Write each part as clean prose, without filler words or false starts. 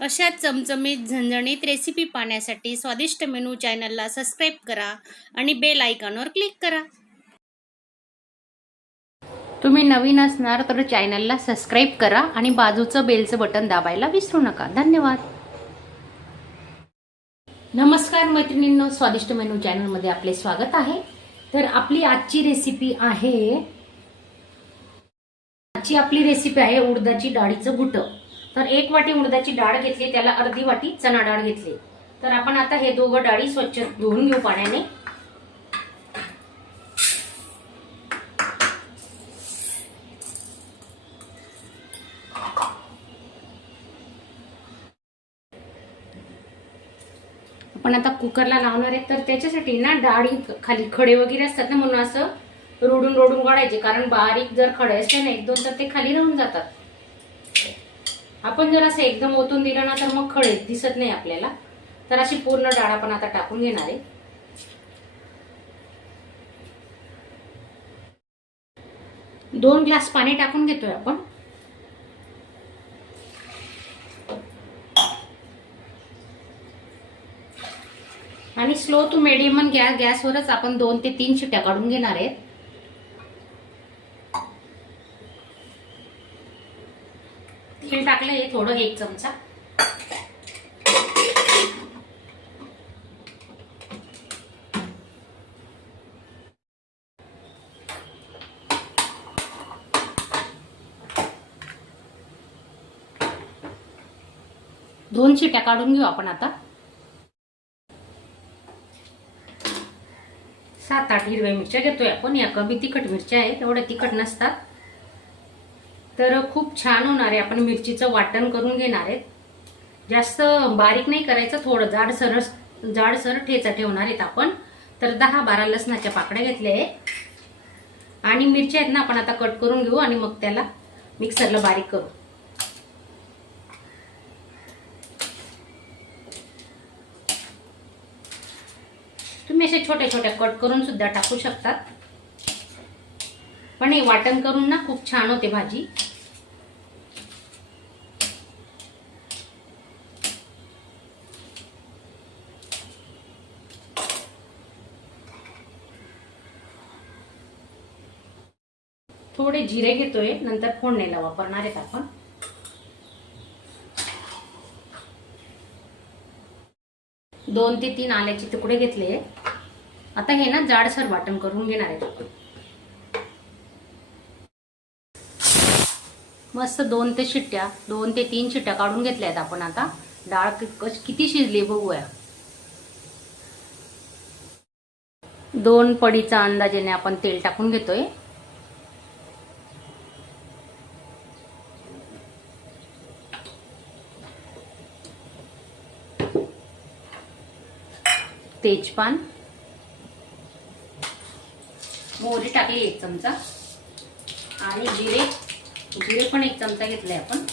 अशाच चमचमीत झणझणीत रेसिपी पाहण्यासाठी स्वादिष्ट मेनू चॅनलला सबस्क्राईब करा आणि बेल आयकॉनवर क्लिक करा. तुम्ही नवीन असणार तर चॅनलला सबस्क्राईब करा आणि बाजूचं बेलचं बटन दाबायला विसरू नका. धन्यवाद. नमस्कार मैत्रिणींनो, स्वादिष्ट मेनू चॅनलमध्ये आपले स्वागत आहे. तर आपली आजची रेसिपी आहे उडदाची डाळीचं घुटं. तर 1 वाटी उडदाची डाळ घेतली, त्याला अर्धी वाटी चणा डाळ घेतली. तर आपण आता हे दोघं डाळी स्वच्छ धुवून घेऊ पाण्याने. आपण आता कुकरला लावणार आहे, तर त्याच्यासाठी ना डाळी खाली खडे वगैरे असतात ना, म्हणून असं रोडून वाढायचे. कारण बारीक जर खडे असले ना 1-2 तर ते खाली राहून जातात. आपण जर असं एकदम ओतून दिलं ना तर मग खडे दिसत नाही आपल्याला. तर अशी पूर्ण डाळ आपण आता टाकून घेणार आहे. 2 ग्लास पाणी टाकून घेतोय आपण. आणि स्लो टू मीडियम गॅसवरच आपण 2 ते 3 शिट्ट्या काढून घेणार आहेत. तेल टाकलंय थोडं, 1 चमचा. दोन शिट्ट्या काढून घेऊ आपण आता. 7-8 हिरव्या मिरच्या घेतोय आपण. या कमी तिखट मिरच्या आहेत, एवढ्या तिखट नसतात. तर खूप छान होणार आहे. आपण मिरचीचं वाटण करून घेणार आहेत. जास्त बारीक नाही करायचं, थोडं जाडसर ठेचा ठेवणार आहेत आपण. तर 10-12 लसणाच्या पाकळ्या घेतल्या आहे. आणि मिरच्या आहेत ना, आपण आता कट करून घेऊ आणि मग त्याला मिक्सरला बारीक करू. तुम्ही असे छोटे छोटे कट करून सुद्धा टाकू शकतात, पण हे वाटण करून ना खूप छान होते भाजी. थोडे जिरे घेतोय, नंतर फोडणीला वापरणार आहेत आपण. दोन ते 3 आल्याचे तुकडे घेतले. आता हे ना जाडसर वाटण करून घेणार आहेत. मस्त 2 ते 3 शिट्ट्या काढून घेतल्या आहेत आपण. आता डाळ किती शिजली बघूया. 2 पडीचा अंदाजाने आपण तेल टाकून घेतोय. तेजपान, मोहरी टाकली 1 चमचा आणि जिरे पण 1 चमचा घेतलाय आपण.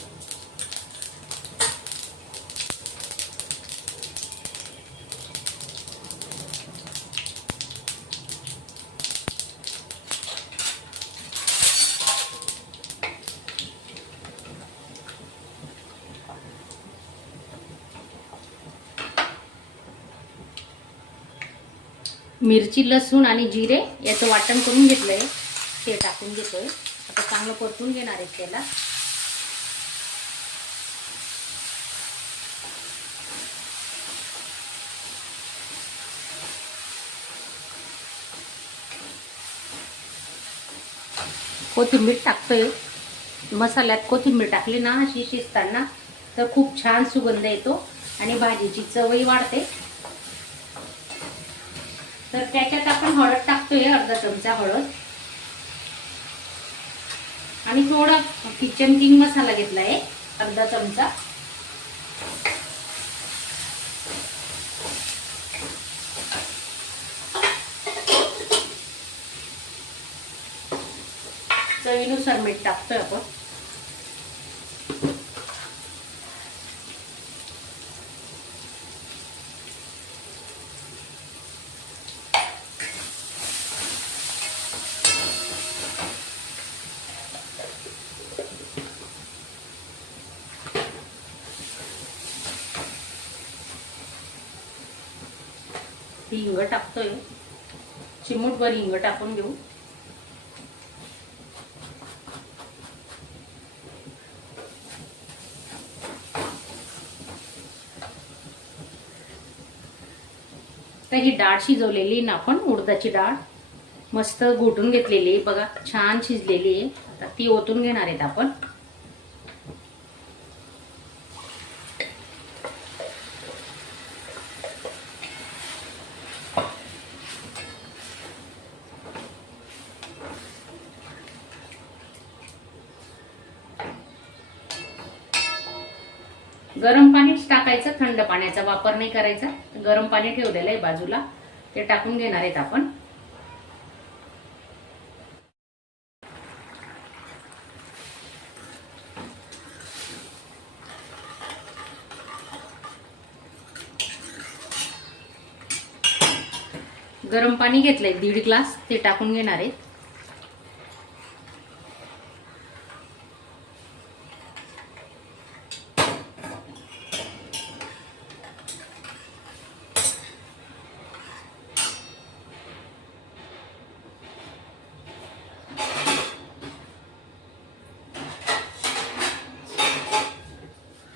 मिरची, लसूण आणि जिरे याचं वाटण करून घेतलंय, ते टाकून घेतोय. आता चांगलं परतून घेणार आहे त्याला. कोथिंबीर टाकतोय. मसाल्यात कोथिंबीर टाकली ना अशी शिजताना तर खूप छान सुगंध येतो आणि भाजीची चवही वाढते. तर त्याच्यात आपण हळद टाकतोय, अर्धा चमचा हळद. आणि थोडा किचन किंग मसाला घेतलाय, अर्धा चमचा. चवीनुसार मीठ टाकतोय आपण. ती हिंग टाकतोय, चिमूटभर हिंग टाकून घेऊ. तर ही डाळ शिजवलेली ना आपण, उडदाची डाळ मस्त घोटून घेतलेली आहे बघा, छान शिजलेली आहे. आता ती ओतून घेणार आहेत आपण. गरम पाणीच टाकायचं, थंड पाण्याचा वापर नाही करायचा. गरम पाणी ठेवलेलं आहे बाजूला, ते टाकून घेणार आहेत आपण. गरम पाणी घेतलंय 1.5 ग्लास, ते टाकून घेणार आहेत.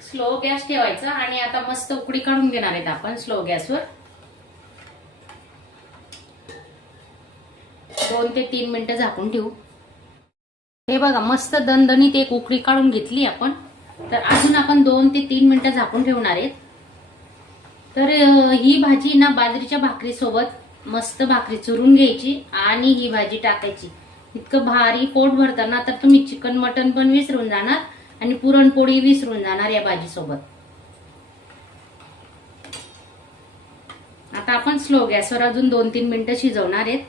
स्लो गॅस ठेवायचा आणि आता मस्त उकडी काढून घेणार आहेत आपण स्लो गॅसवर. 2 ते 3 मिनिटं झाकून ठेवू. हे बघा मस्त दणदणीत एक उकडी काढून घेतली आपण. तर अजून आपण 2 ते 3 मिनिटं झाकून ठेवणार आहेत. तर ही भाजी ना बाजरीच्या भाकरी सोबत मस्त भाकरी चुरून घ्यायची आणि ही भाजी टाकायची. इतकं भारी पोट भरताना तर तुम्ही चिकन मटन पण विसरून जाणार आणि पुरणपोळी विसरून जाणार या भाजी सोबत. आता आपण स्लो गॅसवर अजून 2-3 मिनिटं शिजवणार आहेत.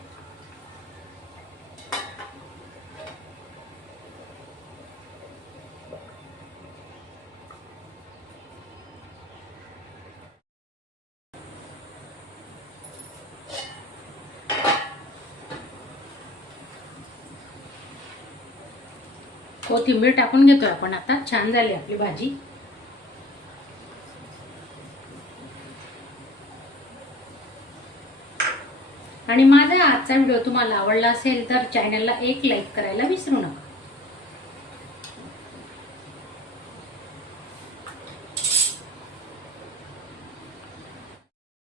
कोथिंबीर टाकून घेतोय आपण आता. छान झाली आपली भाजी. आणि माझा आजचा व्हिडिओ तुम्हाला आवडला असेल तर चॅनलला एक लाईक करायला विसरू नका.